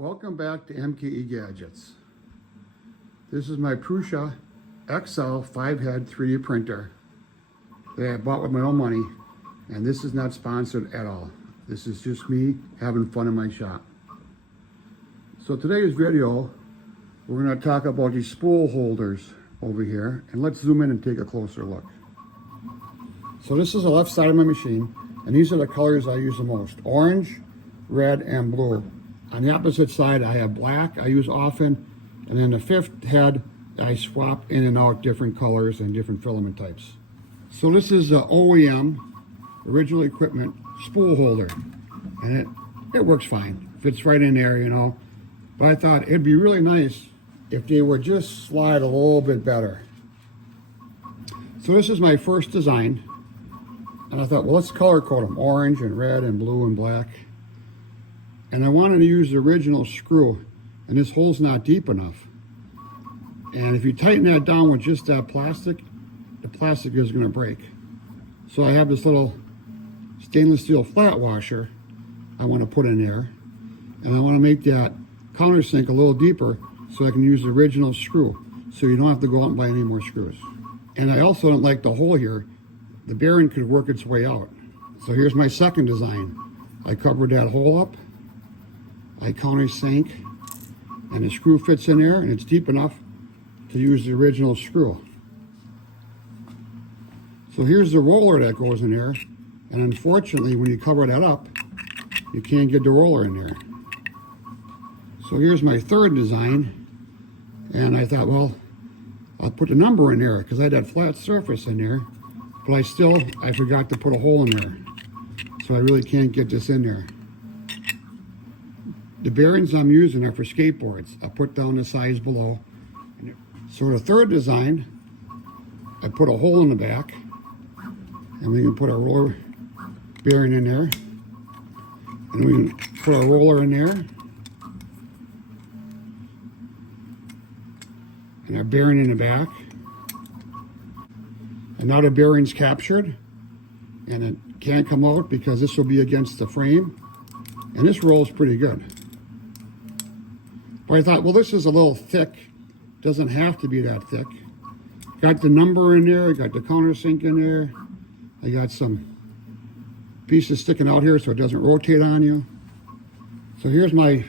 Welcome back to Mkegadgets. This is my Prusa XL 5-head 3D printer that I bought with my own money, and this is not sponsored at all. This is just me having fun in my shop. So today's video, we're going to talk about these spool holders over here, and let's zoom in and take a closer look. So this is the left side of my machine, and these are the colors I use the most: orange, red, and blue. On the opposite side, I have black I use often, and then the fifth head, I swap in and out different colors and different filament types. So this is the OEM, original equipment, spool holder, and it works fine. Fits right in there, you know. But I thought it'd be really nice if they would just slide a little bit better. So this is my first design, and I thought, well, let's color code them: orange and red and blue and black. And I wanted to use the original screw, and this hole's not deep enough. And if you tighten that down with just that plastic, the plastic is going to break. So I have this little stainless steel flat washer I want to put in there, and I want to make that countersink a little deeper so I can use the original screw, so you don't have to go out and buy any more screws. And I also don't like the hole here. The bearing could work its way out. So here's my second design. I covered that hole up, I countersink, and the screw fits in there, and it's deep enough to use the original screw. So here's the roller that goes in there, and unfortunately when you cover that up, you can't get the roller in there. So here's my third design, and I thought, well, I'll put the number in there because I had that flat surface in there, but I forgot to put a hole in there, so I really can't get this in there. The bearings I'm using are for skateboards. I'll put down the size below. So the third design, I put a hole in the back, and we can put a roller bearing in there, and we can put a roller in there, and a bearing in the back. And now the bearing's captured, and it can't come out because this will be against the frame, and this rolls pretty good. But I thought, well, this is a little thick. Doesn't have to be that thick. Got the number in there. I got the countersink in there. I got some pieces sticking out here so it doesn't rotate on you. So here's my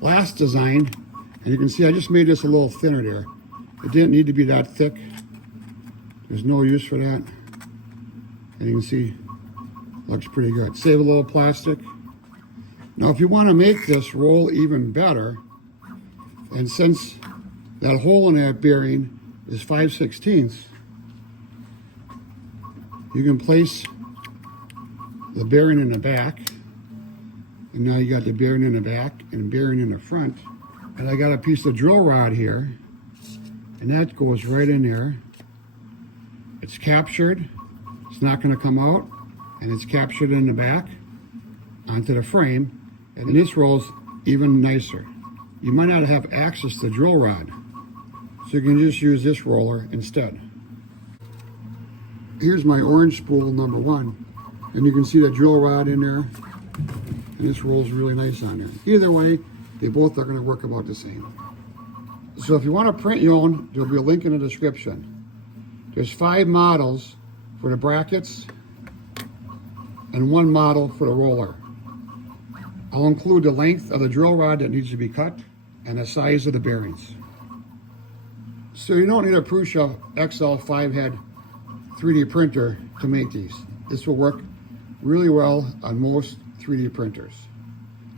last design. And you can see I just made this a little thinner there. It didn't need to be that thick. There's no use for that. And you can see, looks pretty good. Save a little plastic. Now if you want to make this roll even better, and since that hole in that bearing is 5/16, you can place the bearing in the back, and now you got the bearing in the back and bearing in the front. And I got a piece of drill rod here, and that goes right in there. It's captured, it's not going to come out, and it's captured in the back onto the frame, and this rolls even nicer. You might not have access to the drill rod, so you can just use this roller instead. Here's my orange spool number 1, and you can see the drill rod in there, and this rolls really nice on there. Either way, they both are going to work about the same. So if you want to print your own, there'll be a link in the description. There's 5 models for the brackets and 1 model for the roller. I'll include the length of the drill rod that needs to be cut and the size of the bearings. So you don't need a Prusa XL 5-head 3D printer to make these. This will work really well on most 3D printers.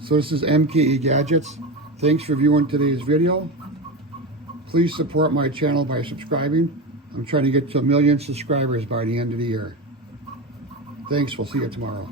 So this is Mkegadgets. Thanks for viewing today's video. Please support my channel by subscribing. I'm trying to get to 1 million subscribers by the end of the year. Thanks, we'll see you tomorrow.